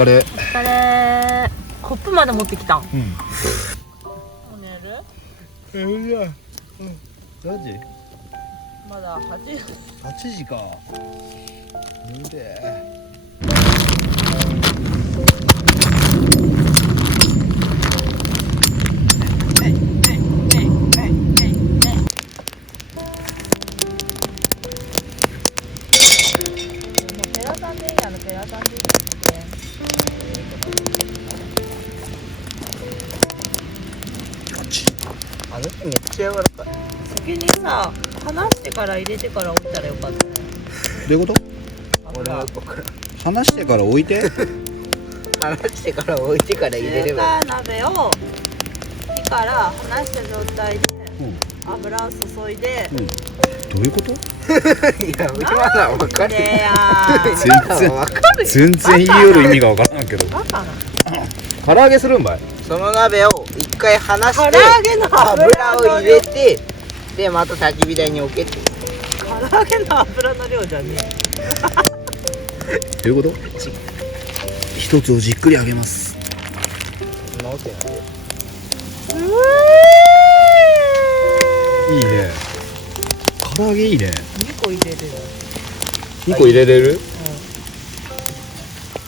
疲れ。お疲れ。コップまで持ってきたん。うん。もう寝る？いや。何時まだ8時。？8時か。寝るで。ペラさんでいいやろ、ペラさんでいいって。あの日めっちゃ柔らかい。先にさ、離してから入れてから置いたらよかったね。どういうこと？俺はここから話してから置いて。離してから置いてから入れればいい。中華鍋を火から離した状態でうん。油を注いで、うん。どういうこと？いや、今のは分かるよ。でや今のは分かるよ。全然言いよる意味がわからんけど。バカな。唐揚げするんばい。その鍋を一回離唐揚してげの油を入量。れて、でまた焚き火台に置けって。唐揚げの油の量じゃねどういうこと？一つをじっくり揚げます。そんなわけないで。え。いいね。唐揚げいいね。2個入れるよ。 2個入れれる？し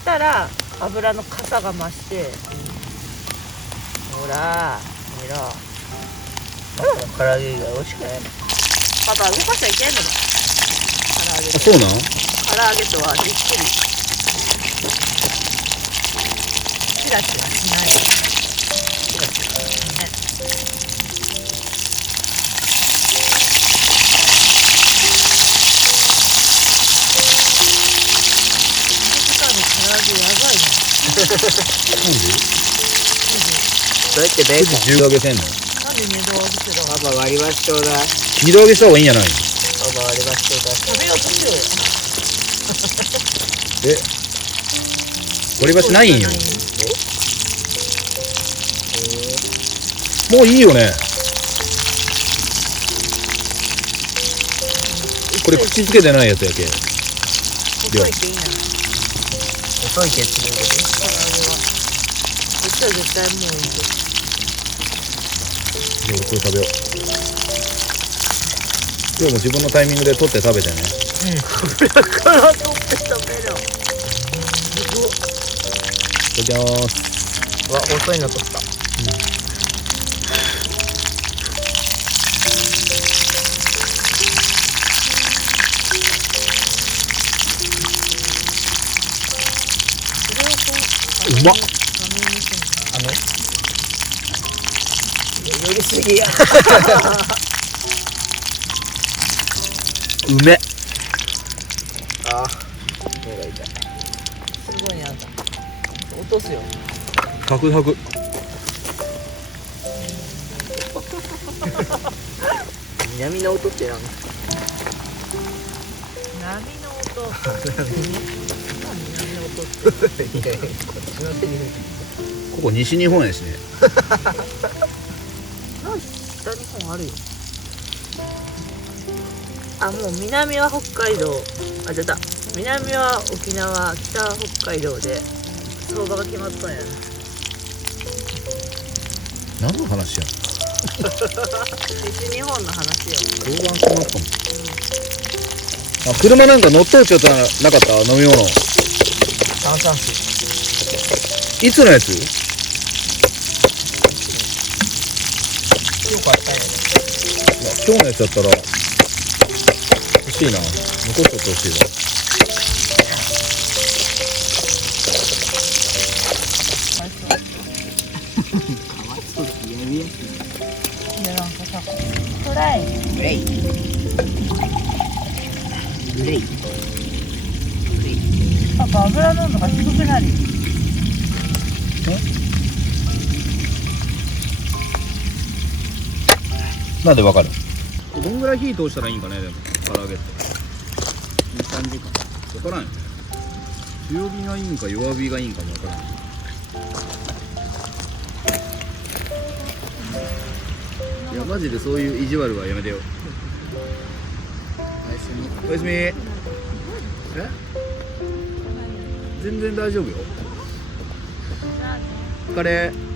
たら油のかさが増して、ほら見ろ。唐揚げが美味しくない。パパ動かしちゃいけんのか。唐揚げあ、そうなん？唐揚げとはじっくりチラチラしないで。唐揚げやばいね。どうやってベーコン。 10度揚げせんの？なんで二度揚げするの？パパ割り箸ちょうだい。2度揚げした方がいいんじゃないの？パパ割り箸ちょうだい。食べようとしろよ。割り箸ないんよ。えもういいよね。これ口つけてないやつやけ。細いっていいな。細いけっていうこ唐揚げは絶対絶対もういいよ。でもこれ食べよう。今日も自分のタイミングで取って食べてね。油から取って食べる。いただきます。と。わ、細いの取った。うまっ。寄りすぎや。うめ。あ、目が痛い。すごいね、あんた落とすよ。サクサク。南の音ってなんだ。波の音。波の音っていやいや、こっちのセリフ。ここ西日本やしね。なん北日本あるよ。あ、もう南は北海道、あ、出た。南は沖縄、北は北海道で相場が決まったんやな。何の話やん。西日本の話よ。交番困ったもん。あ、車なんか乗っとるちょっとなかった？飲み物炭酸水。いつのやつ？よかったよね。いや今日のやつだったら欲しいな。残っとってほしいわ。かわいそうってやるやつ。で、なんかさ、フライ。グレイ。グレイ。グレイ。パパ、油の温度が低くなるよ。なんでわかる？どんぐらい火通したらいいんかね。でも唐揚げって2、3時間。分からんよね。強火がいいんか弱火がいいんかも分からん。いやマジでそういう意地悪はやめてよ。おやすみ。おやすみ。全然大丈夫よ。じゃあね。お疲れ。